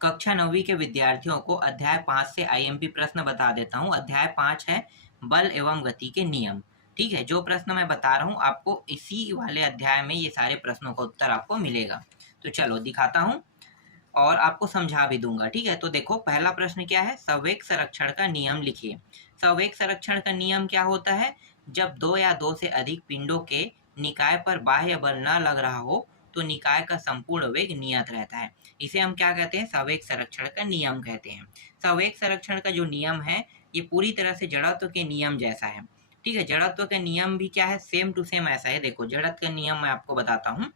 कक्षा 9वीं के विद्यार्थियों को अध्याय 5 से आईएमपी प्रश्न बता देता हूँ। अध्याय 5 है बल एवं गति के नियम। ठीक है, जो प्रश्न मैं बता रहा हूँ आपको इसी वाले अध्याय में ये सारे प्रश्नों का उत्तर आपको मिलेगा। तो चलो दिखाता हूँ और आपको समझा भी दूंगा। ठीक है, तो देखो पहला प्रश्न क्या है, संवेग संरक्षण का नियम लिखिए। संवेग संरक्षण का नियम क्या होता है, जब दो या दो से अधिक पिंडों के निकाय पर बाह्य बल न लग रहा हो तो निकाय का संपूर्ण वेग नियत रहता है। इसे हम क्या कहते हैं, संवेग संरक्षण का नियम कहते हैं। संवेग संरक्षण का जो नियम है ये पूरी तरह से जड़त्व के नियम जैसा है। ठीक है, जड़त्व का नियम भी क्या है, सेम टू सेम ऐसा है। देखो जड़त्व का नियम मैं आपको बताता हूँ।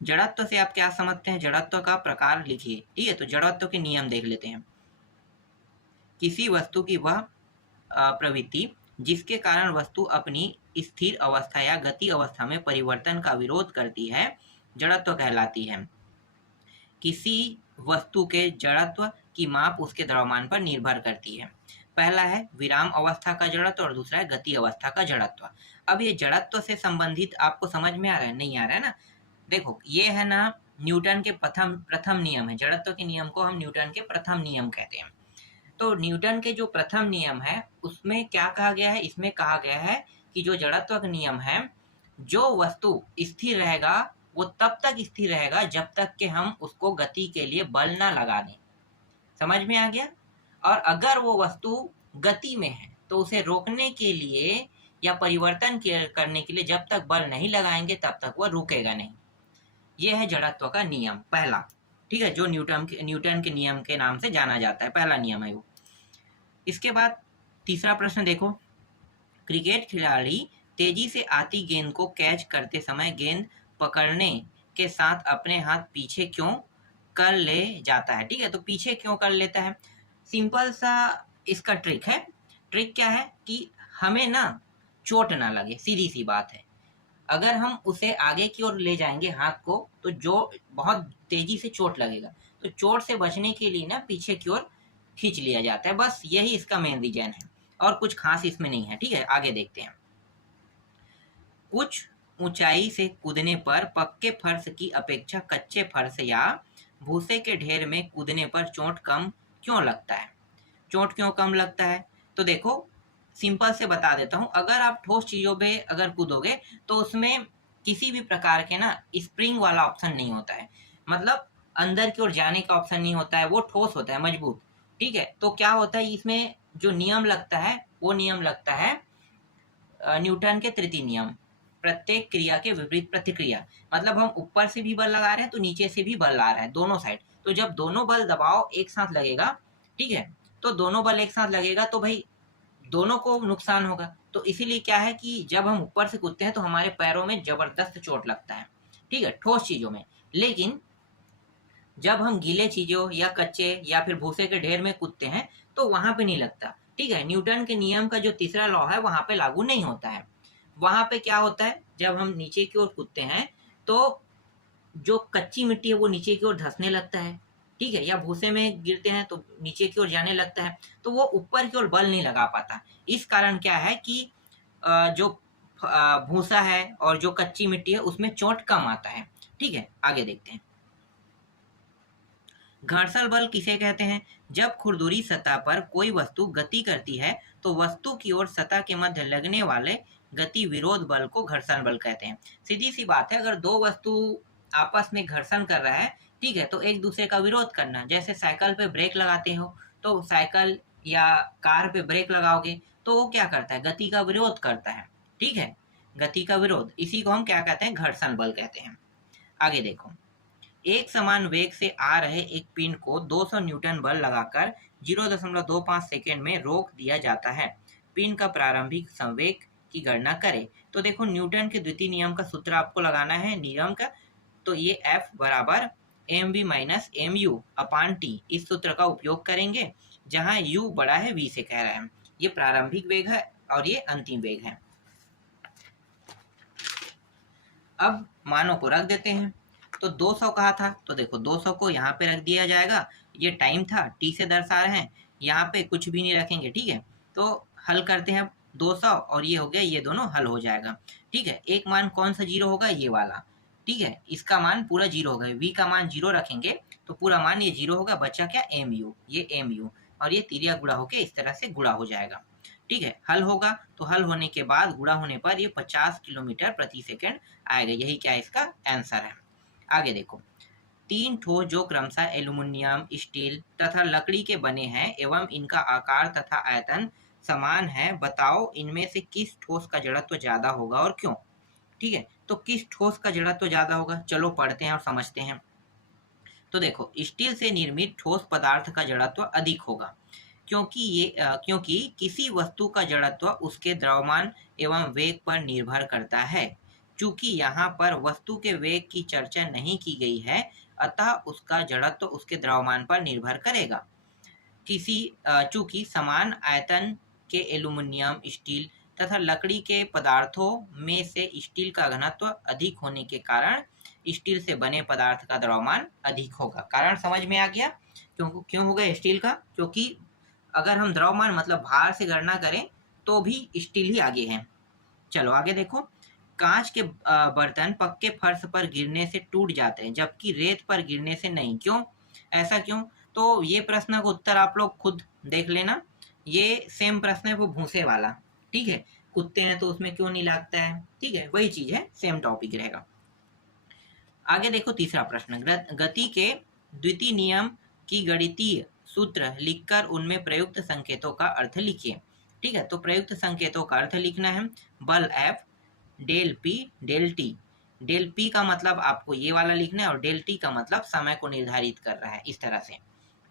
जड़त्व से आप क्या समझते हैं, जड़त्व का प्रकार लिखिए। ठीक है, तो जड़त्व के नियम देख लेते हैं। किसी वस्तु की वह प्रवृत्ति जिसके कारण वस्तु अपनी स्थिर अवस्था या गति अवस्था में परिवर्तन का विरोध करती है जड़त्व कहलाती है। किसी वस्तु के जड़त्व की माप उसके द्रव्यमान पर निर्भर करती है। पहला है विराम अवस्था का जड़त्व और दूसरा है गति अवस्था का जड़त्व। अब ये जड़त्व से संबंधित आपको समझ में आ रहा है, नहीं आ रहा है ना। देखो ये है ना न्यूटन के प्रथम नियम है। जड़त्व के नियम को हम न्यूटन के प्रथम नियम कहते हैं। तो न्यूटन के जो प्रथम नियम है उसमें क्या कहा गया है, इसमें कहा गया है कि जो जड़त्व का नियम है, जो वस्तु स्थिर रहेगा वो तब तक स्थिर रहेगा जब तक कि हम उसको गति के लिए बल ना लगा दें। समझ में आ गया। और अगर वो वस्तु गति में है तो उसे रोकने के लिए या परिवर्तन करने के लिए जब तक बल नहीं लगाएंगे तब तक वह रुकेगा नहीं। यह है जड़त्व का नियम पहला। ठीक है, जो न्यूटन के नियम के नाम से जाना जाता है, पहला नियम है वो। इसके बाद तीसरा प्रश्न देखो, क्रिकेट खिलाड़ी तेजी से आती गेंद को कैच करते समय गेंद पकड़ने के साथ अपने हाथ पीछे क्यों कर ले जाता है। ठीक है, तो पीछे क्यों कर लेता है, सिंपल सा इसका ट्रिक है। ट्रिक क्या है कि हमें ना चोट ना लगे, सीधी सी बात है। अगर हम उसे आगे की ओर ले जाएंगे हाथ को तो जो बहुत तेजी से चोट लगेगा, तो चोट से बचने के लिए ना पीछे की ओर खींच लिया जाता है। बस यही इसका मेन रीजन है और कुछ खास इसमें नहीं है। ठीक है, आगे देखते हैं। कुछ ऊंचाई से कूदने पर पक्के फर्श की अपेक्षा कच्चे फर्श या भूसे के ढेर में कूदने पर चोट कम क्यों लगता है। चोट क्यों कम लगता है, तो देखो सिंपल से बता देता हूँ। अगर आप ठोस चीजों पे अगर कूदोगे तो उसमें किसी भी प्रकार के ना स्प्रिंग वाला ऑप्शन नहीं होता है, मतलब अंदर की ओर जाने का ऑप्शन नहीं होता है, वो ठोस होता है, मजबूत। ठीक है, तो क्या होता है इसमें जो नियम लगता है वो नियम लगता है न्यूटन के तृतीय नियम, प्रत्येक क्रिया के विपरीत प्रतिक्रिया। मतलब हम ऊपर से भी बल लगा रहे हैं तो नीचे से भी बल आ रहा है, दोनों साइड। तो जब दोनों बल दबाव एक साथ लगेगा, ठीक है, तो दोनों बल एक साथ लगेगा तो भाई दोनों को नुकसान होगा। तो इसीलिए क्या है कि जब हम ऊपर से कूदते हैं तो हमारे पैरों में जबरदस्त चोट लगता है। ठीक है, ठोस चीजों में। लेकिन जब हम गीले चीजों या कच्चे या फिर भूसे के ढेर में कूदते हैं तो वहां पे नहीं लगता। ठीक है, न्यूटन के नियम का जो तीसरा लॉ है वहां पे लागू नहीं होता है। वहां पे क्या होता है, जब हम नीचे की ओर कूदते हैं तो जो कच्ची मिट्टी है वो नीचे की ओर धंसने लगता है। ठीक है, या भूसे में गिरते हैं तो नीचे की ओर जाने लगता है, तो वो ऊपर की ओर बल नहीं लगा पाता। इस कारण क्या है कि जो भूसा है और जो कच्ची मिट्टी है उसमें चोट कम आता है। ठीक है, आगे देखते हैं। घर्षण बल किसे कहते हैं, जब खुरदुरी सतह पर कोई वस्तु गति करती है तो वस्तु की ओर सतह के मध्य लगने वाले गति विरोध बल को घर्षण बल कहते हैं। सीधी सी बात है, अगर दो वस्तु आपस में घर्षण कर रहा है, ठीक है, तो एक दूसरे का विरोध करना। जैसे साइकिल पे ब्रेक लगाते हो तो साइकिल या कार पे ब्रेक लगाओगे तो वो क्या करता है, गति का विरोध करता है। ठीक है, गति का विरोध, इसी को हम क्या कहते हैं, घर्षण बल कहते हैं। आगे देखो, एक समान वेग से आ रहे एक पिंड को 200 न्यूटन बल लगाकर 0.25 सेकेंड में रोक दिया जाता है। पिंड का प्रारंभिक संवेग की गणना करें। तो देखो न्यूटन के द्वितीय नियम का सूत्र आपको लगाना है, नियम का। तो ये F बराबर mv माइनस mu अपान टी, इस सूत्र का उपयोग करेंगे जहां u बड़ा है v से कह रहा है। ये प्रारंभिक वेग है और ये अंतिम वेग है। अब मानों को रख देते हैं। तो 200 कहा था तो देखो 200 को यहाँ पे रख दिया जाएगा। ये टाइम था, टी से दर्शा रहे हैं, यहाँ पे कुछ भी नहीं रखेंगे। ठीक है, तो हल करते हैं। 200 और ये हो गया, ये दोनों हल हो जाएगा। ठीक है, एक मान कौन सा जीरो होगा, ये वाला। ठीक है, इसका मान पूरा जीरो होगा, v का मान जीरो रखेंगे तो पूरा मान ये 0 होगा, बचा क्या mu, ये mu, और ये तिरिया गुणा होके इस तरह से गुणा हो जाएगा। ठीक है, हल होगा तो हल होने के बाद गुणा होने पर ये 50 किलोमीटर प्रति सेकंड आएगा। यही क्या इसका आंसर है। आगे देखो, 3 ठोस जो क्रमशः एल्यूमिनियम, स्टील तथा लकड़ी के बने हैं एवं इनका आकार तथा आयतन समान है, बताओ इनमें से किस ठोस का जड़त्व ज्यादा होगा और क्यों। ठीक है, तो किस ठोस का जड़त्व ज्यादा होगा, चलो पढ़ते हैं और समझते हैं। तो देखो, स्टील से निर्मित ठोस पदार्थ का जड़त्व अधिक होगा, क्योंकि किसी वस्तु का जड़त्व उसके द्रव्यमान एवं वेग पर निर्भर करता है। चूंकि यहाँ पर वस्तु के वेग की चर्चा नहीं की गई है, अतः उसका जड़त्व उसके द्रव्यमान पर निर्भर करेगा। चूंकि समान आयतन के एल्यूमिनियम, स्टील तथा लकड़ी के पदार्थों में से स्टील का घनत्व अधिक होने के कारण स्टील से बने पदार्थ का द्रव्यमान अधिक होगा। कारण समझ में आ गया क्यों होगा स्टील का, क्योंकि अगर हम द्रव्यमान मतलब भार से गणना करें तो भी स्टील ही आगे है। चलो आगे देखो, कांच के बर्तन पक्के फर्श पर गिरने से टूट जाते हैं जबकि रेत पर गिरने से नहीं, क्यों, ऐसा क्यों। तो ये प्रश्न का उत्तर आप लोग खुद देख लेना। ये सेम प्रश्न है वो भूसे वाला। ठीक है, कुत्ते हैं तो उसमें क्यों नहीं लगता है। ठीक है, वही चीज है, सेम टॉपिक रहेगा। आगे देखो, तीसरा प्रश्न, गति के द्वितीय नियम की गणितीय सूत्र लिखकर उनमें प्रयुक्त संकेतों का अर्थ लिखिए। ठीक है, तो प्रयुक्त संकेतों का अर्थ लिखना है, बल F, del P, del T। Del P का मतलब आपको ये वाला लिखना है और डेल T का मतलब समय को निर्धारित कर रहा है, इस तरह से।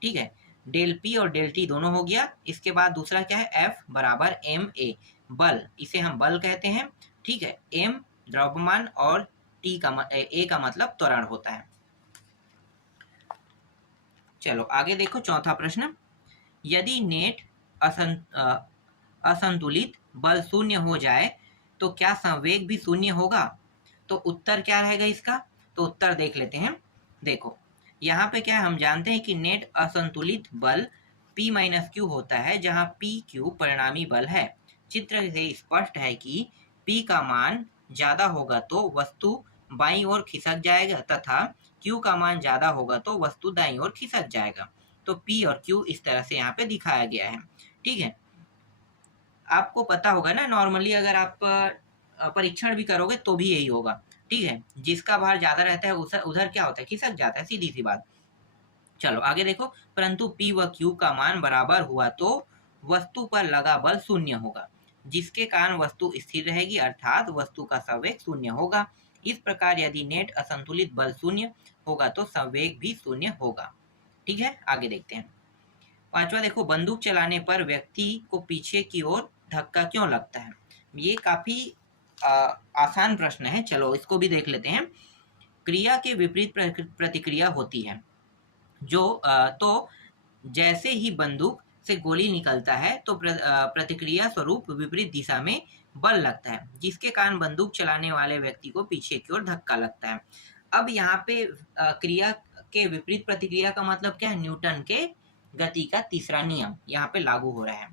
ठीक है, डेल P और डेल T दोनों हो गया। इसके बाद दूसरा क्या है, F बराबर ma, बल, इसे हम बल कहते हैं। ठीक है, m द्रव्यमान और a का मतलब त्वरण होता है। चलो आगे देखो, चौथा प्रश्न, यदि नेट असंतुलित बल शून्य हो जाए तो क्या संवेग भी शून्य होगा। तो उत्तर क्या रहेगा इसका, तो उत्तर देख लेते हैं। देखो यहाँ पे क्या है, हम जानते हैं कि नेट असंतुलित बल P माइनस क्यू होता है, जहाँ P Q परिणामी बल है। चित्र से स्पष्ट है कि P का मान ज्यादा होगा तो वस्तु बाईं ओर खिसक जाएगा तथा Q का मान ज्यादा होगा तो वस्तु दाईं ओर खिसक जाएगा। तो P और Q इस तरह से यहाँ पे दिखाया गया है। ठीक है, आपको पता होगा ना, नॉर्मली अगर आप परीक्षण भी करोगे तो भी यही होगा। ठीक है, जिसका भार ज्यादा रहता है उधर क्या होता है, खिसक जाता है, सीधी सी बात। चलो आगे देखो, परंतु P व Q का मान बराबर हुआ तो वस्तु पर लगा बल शून्य होगा, जिसके कारण वस्तु स्थिर रहेगी, अर्थात वस्तु का संवेग शून्य होगा। इस प्रकार यदि नेट असंतुलित बल शून्य होगा तो संवेग भी शून्य होगा। ठीक है, आगे देखते हैं। पांचवा देखो, बंदूक चलाने पर व्यक्ति को पीछे की ओर धक्का क्यों लगता है। ये काफी आसान प्रश्न है, चलो इसको भी देख लेते हैं। क्रिया के विपरीत प्रतिक्रिया होती है, तो जैसे ही बंदूक से गोली निकलता है तो प्रतिक्रिया स्वरूप विपरीत दिशा में बल लगता है, जिसके कारण बंदूक चलाने वाले व्यक्ति को पीछे की ओर धक्का लगता है। अब यहाँ पे क्रिया के विपरीत प्रतिक्रिया का मतलब क्या है, न्यूटन के गति का तीसरा नियम यहाँ पे लागू हो रहा है।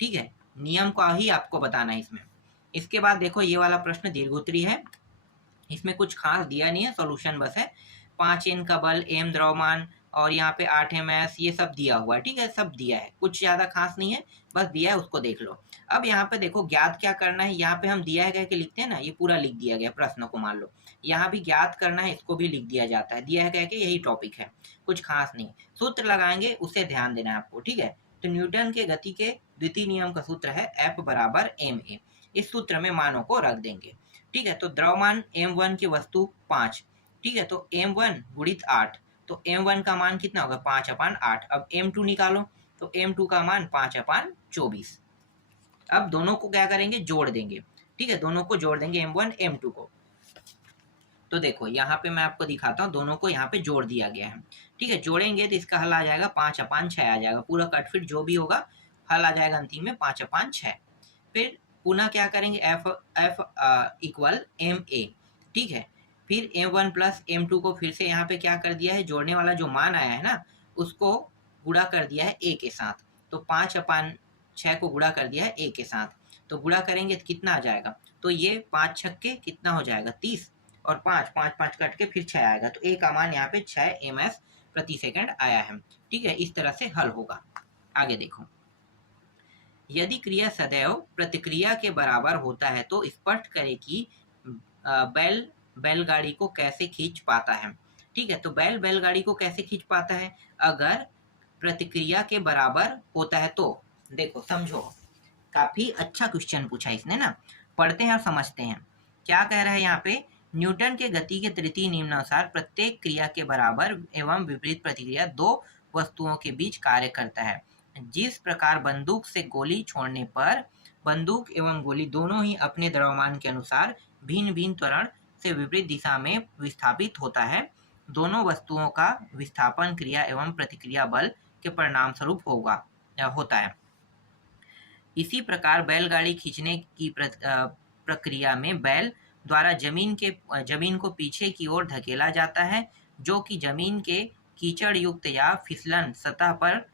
ठीक है, नियम का ही आपको बताना है इसमें। इसके बाद देखो, ये वाला प्रश्न दीर्घोत्तरी है, इसमें कुछ खास दिया नहीं है, सॉल्यूशन बस है। 5 N का बल, m द्रव्यमान और यहाँ पे 8 ms, ये सब दिया हुआ है। ठीक है, सब दिया है, कुछ ज्यादा खास नहीं है, बस दिया है, उसको देख लो। अब यहाँ पे देखो, ज्ञात क्या करना है, यहाँ पे हम दिया है कह के लिखते हैं ना, ये पूरा लिख दिया गया प्रश्न को, मान लो यहाँ भी ज्ञात करना है, इसको भी लिख दिया जाता है, दिया है कह के, यही टॉपिक है, कुछ खास नहीं। सूत्र लगाएंगे, उसे ध्यान देना है आपको। ठीक है, तो न्यूटन के गति के द्वितीय नियम का सूत्र है F बराबर ma। इस सूत्र में मानों को रख देंगे। ठीक है, तो द्रव्यमान m1 की वस्तु 5। ठीक है, तो m1 गुणित 8, तो m1 का मान कितना होगा, 5/8। अब m2 निकालो, तो m2 का मान 5/24। अब दोनों को क्या करेंगे, जोड़ देंगे। ठीक है, दोनों को जोड़ देंगे, m1 m2 को। तो देखो यहाँ पे मैं आपको दिखाता हूँ, दोनों को यहाँ पे जोड़ दिया गया है। ठीक है, जोड़ेंगे तो इसका हल आ जाएगा 5/6 आ जाएगा, पूरा कटफिट जो भी होगा हल आ जाएगा अंतिम में 5/6। फिर पुनः क्या करेंगे, F इक्वल ma। ठीक है, फिर m1 प्लस m2 को फिर से यहाँ पे क्या कर दिया है, जोड़ने वाला जो मान आया है ना, उसको गुणा कर दिया है a के साथ। तो 5/6 को गुणा कर दिया है a के साथ, तो गुणा करेंगे तो कितना आ जाएगा, तो ये 5 छक्के कितना हो जाएगा, 30, और 5 5 5 कट के फिर 6 आएगा, तो a का मान यहाँ पे 6 ms प्रति सेकंड आया है। ठीक है, इस तरह से हल होगा। आगे देखो, यदि क्रिया सदैव प्रतिक्रिया के बराबर होता है तो स्पष्ट करें कि बैलगाड़ी को कैसे खींच पाता है। ठीक है, तो बैलगाड़ी को कैसे खींच पाता है, अगर प्रतिक्रिया के बराबर होता है तो। देखो समझो, काफी अच्छा क्वेश्चन पूछा इसने ना, पढ़ते हैं और समझते हैं। क्या कह रहा है यहाँ पे, न्यूटन के गति के तृतीय नियमानुसार प्रत्येक क्रिया के बराबर एवं विपरीत प्रतिक्रिया दो वस्तुओं के बीच कार्य करता है। जिस प्रकार बंदूक से गोली छोड़ने पर बंदूक एवं गोली दोनों ही अपने द्रव्यमान के अनुसार भिन्न भिन्न त्वरण से विपरीत दिशा में विस्थापित होता है, दोनों वस्तुओं का विस्थापन क्रिया एवं प्रतिक्रिया बल के परिणाम स्वरूप होता है। इसी प्रकार बैलगाड़ी खींचने की प्रक्रिया में बैल द्वारा जमीन को पीछे की ओर धकेला जाता है, जो कि जमीन के कीचड़ युक्त या फिसलन सतह पर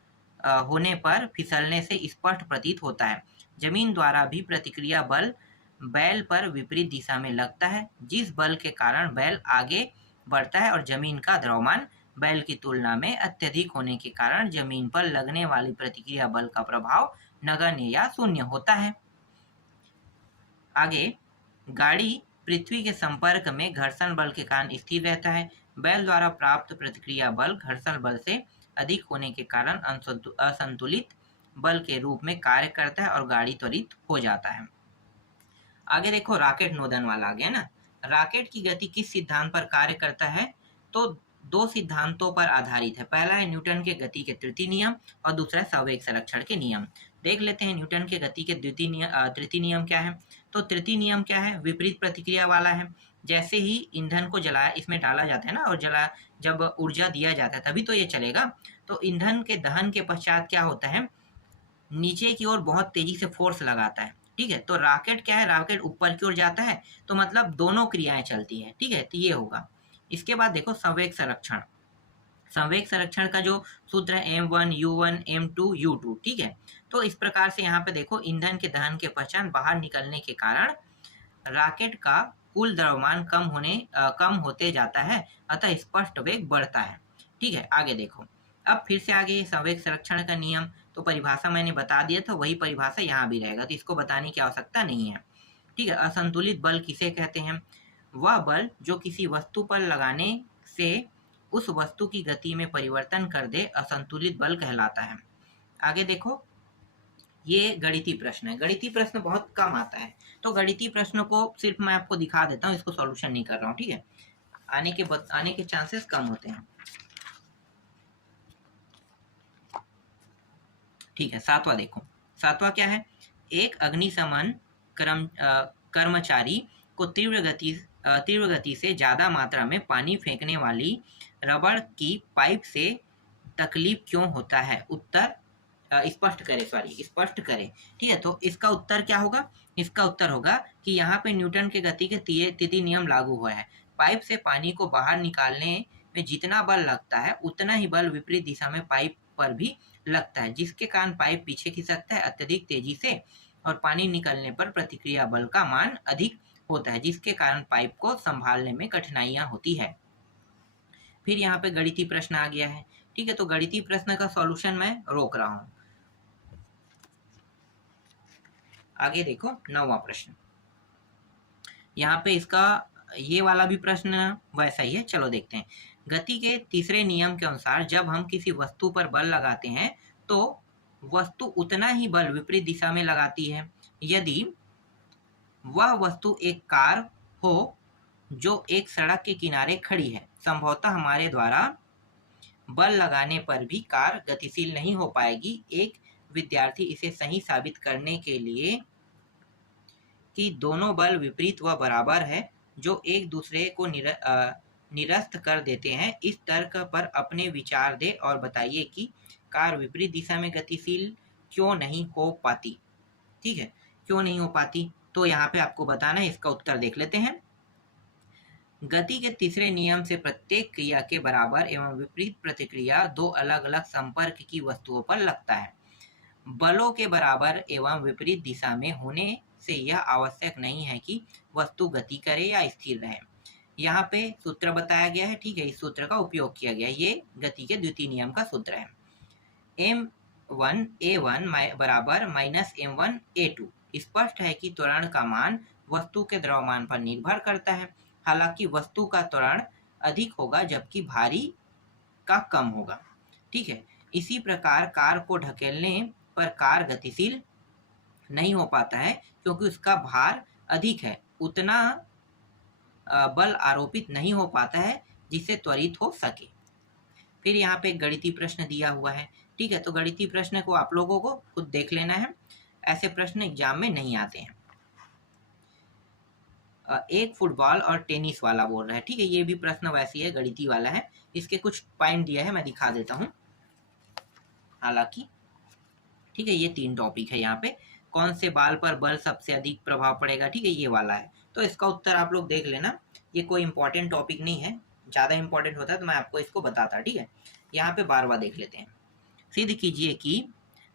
होने पर फिसलने से स्पष्ट प्रतीत होता है। जमीन द्वारा भी प्रतिक्रिया बल बैल पर विपरीत दिशा में लगता है, जिस बल के कारण बैल आगे बढ़ता है, और जमीन का द्रव्यमान बैल की तुलना में अत्यधिक होने के कारण जमीन पर लगने वाली प्रतिक्रिया बल का प्रभाव नगण्य या शून्य होता है। आगे, गाड़ी पृथ्वी के संपर्क में घर्षण बल के कारण स्थिर रहता है। बैल द्वारा प्राप्त प्रतिक्रिया बल घर्षण बल से अधिक होने के कारण असंतुलित बल के रूप में कार्य करता है और गाड़ी त्वरित हो जाता है। आगे देखो, रॉकेट नोदन वाला आ गया ना। रॉकेट की गति किस सिद्धांत पर कार्य करता है, तो दो सिद्धांतों पर आधारित है। पहला है न्यूटन के गति के तृतीय नियम और दूसरा है संवेग संरक्षण के नियम। देख लेते हैं न्यूटन के गति के तृतीय नियम क्या है। तो तृतीय नियम क्या है, विपरीत प्रतिक्रिया वाला है। जैसे ही ईंधन को जलाया, इसमें डाला जाता है ना, और जब ऊर्जा दिया जाता है तभी तो ये चलेगा। तो ईंधन के दहन के पश्चात क्या होता है, नीचे की ओर बहुत तेजी से फोर्स लगाता है। ठीक है, तो रॉकेट क्या है, रॉकेट ऊपर की ओर जाता है, तो मतलब दोनों क्रियाएं चलती हैं। ठीक है, तो ये होगा। इसके बाद देखो संवेग संरक्षण। संवेग संरक्षण का जो सूत्र है m1 u1 m2 u2। ठीक है, तो इस प्रकार से यहाँ पे देखो, ईंधन के दहन के पश्चात बाहर निकलने के कारण रॉकेट का कुल द्रव्यमान कम होते जाता है, अतः स्पष्ट वेग बढ़ता है। ठीक है, आगे देखो, अब फिर से आगे संवेग संरक्षण का नियम, तो परिभाषा मैंने बता दिया था, वही परिभाषा यहाँ भी रहेगा, तो इसको बताने की आवश्यकता नहीं है। ठीक है, असंतुलित बल किसे कहते हैं, वह बल जो किसी वस्तु पर लगाने से उस वस्तु की गति में परिवर्तन कर दे, असंतुलित बल कहलाता है। आगे देखो, ये गणितीय प्रश्न है। गणितीय प्रश्न बहुत कम आता है, तो गणितीय प्रश्न को सिर्फ मैं आपको दिखा देता हूँ, इसको सॉल्यूशन नहीं कर रहा हूँ। ठीक है, आने के चांसेस कम होते हैं। ठीक है, सातवां देखो, सातवां क्या है, एक अग्निशमन कर्मचारी को तीव्र गति से ज्यादा मात्रा में पानी फेंकने वाली रबड़ की पाइप से तकलीफ क्यों होता है, उत्तर स्पष्ट करें। ठीक है, तो इसका उत्तर क्या होगा, इसका उत्तर होगा कि यहाँ पे न्यूटन के गति के तृतीय नियम लागू हुआ है। पाइप से पानी को बाहर निकालने में जितना बल लगता है, उतना ही बल विपरीत दिशा में पाइप पर भी लगता है, जिसके कारण पाइप पीछे खिसकता है अत्यधिक तेजी से, और पानी निकलने पर प्रतिक्रिया बल का मान अधिक होता है, जिसके कारण पाइप को संभालने में कठिनाइयां होती है। फिर यहाँ पे गणितीय प्रश्न आ गया है। ठीक है, तो गणितीय प्रश्न का सॉल्यूशन मैं रोक रहा हूं। आगे देखो, 9वां प्रश्न। यहाँ पे इसका ये वाला भी प्रश्न वैसा ही है, चलो देखते हैं। गति के तीसरे नियम के अनुसार जब हम किसी वस्तु पर बल लगाते हैं तो वस्तु उतना ही बल विपरीत दिशा में लगाती है। यदि वह वस्तु एक कार हो जो एक सड़क के किनारे खड़ी है, संभवतः हमारे द्वारा बल लगाने पर भी कार गतिशील नहीं हो पाएगी। एक विद्यार्थी इसे सही साबित करने के लिए कि दोनों बल विपरीत व बराबर है, जो एक दूसरे को निरस्त कर देते हैं, इस तर्क पर अपने विचार दे और बताइए कि कार विपरीत दिशा में गतिशील क्यों नहीं हो पाती। ठीक है, क्यों नहीं हो पाती, तो यहाँ पे आपको बताना है। इसका उत्तर देख लेते हैं। गति के तीसरे नियम से प्रत्येक क्रिया के बराबर एवं विपरीत प्रतिक्रिया दो अलग अलग संपर्क की वस्तुओं पर लगता है। बलों के बराबर एवं विपरीत दिशा में होने से यह आवश्यक नहीं है कि वस्तु गति करे या स्थिर रहे। यहाँ पे सूत्र बताया गया है, ठीक है, इस सूत्र का उपयोग किया गया है। ये गति के द्वितीय नियम का सूत्र है। m1a1 बराबर माइनस m1a2। स्पष्ट है कि त्वरण का मान वस्तु के द्रव्यमान पर निर्भर करता है। हालांकि वस्तु का त्वरण अधिक होगा जबकि भारी का कम होगा। ठीक है, इसी प्रकार कार को ढकेलने पर कार गतिशील नहीं हो पाता है क्योंकि उसका भार अधिक है, उतना बल आरोपित नहीं हो पाता है जिससे त्वरित हो सके। फिर यहाँ पे एक गणितीय प्रश्न दिया हुआ है। ठीक है, तो गणितीय प्रश्न को आप लोगों को खुद देख लेना है, ऐसे प्रश्न एग्जाम में नहीं आते हैं। एक फुटबॉल और टेनिस वाला बोल रहा है। ठीक है, ये भी प्रश्न वैसी है, गणितीय वाला है। इसके कुछ पॉइंट दिया है, मैं दिखा देता हूँ। हालांकि ठीक है, ये 3 टॉपिक है यहाँ पे। कौन से बाल पर बल सबसे अधिक प्रभाव पड़ेगा, ठीक है, ये वाला है। तो इसका उत्तर आप लोग देख लेना। ये कोई इंपॉर्टेंट टॉपिक नहीं है, ज़्यादा इंपॉर्टेंट होता तो मैं आपको इसको बताता। ठीक है, यहाँ पे 12वां देख लेते हैं। सिद्ध कीजिए कि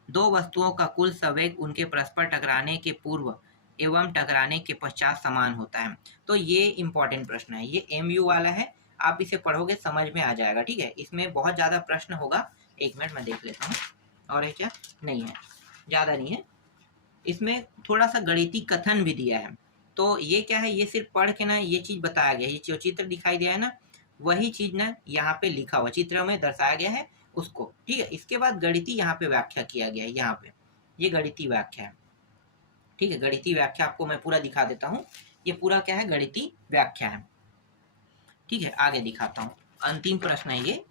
2 वस्तुओं का कुल संवेग उनके परस्पर टकराने के पूर्व एवं टकराने के पश्चात समान होता है। तो ये इंपॉर्टेंट प्रश्न है, ये MU वाला है, आप इसे पढ़ोगे समझ में आ जाएगा। ठीक है, इसमें बहुत ज़्यादा प्रश्न होगा। 1 मिनट मैं देख लेता हूँ। और है क्या? नहीं है, ज़्यादा नहीं है। इसमें थोड़ा सा गणितीय कथन भी दिया है। तो ये क्या है, ये सिर्फ पढ़ के ना ये चीज़ बताया गया है। ये जो चित्र दिखाई दिया है ना, वही चीज़ ना यहाँ पे लिखा हुआ, चित्र में दर्शाया गया है उसको। ठीक है, इसके बाद गणितीय यहाँ पे व्याख्या किया गया है। यहाँ पे ये गणितीय व्याख्या है। ठीक है, गणितीय व्याख्या आपको मैं पूरा दिखा देता हूँ। ये पूरा क्या है, गणितीय व्याख्या है। ठीक है, आगे दिखाता हूँ। अंतिम प्रश्न है ये,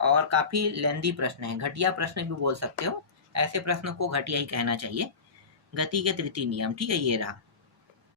और काफ़ी लेंदी प्रश्न है, घटिया प्रश्न भी बोल सकते हो। ऐसे प्रश्न को घटिया ही कहना चाहिए। गति के तृतीय नियम, ठीक है, ये रहा।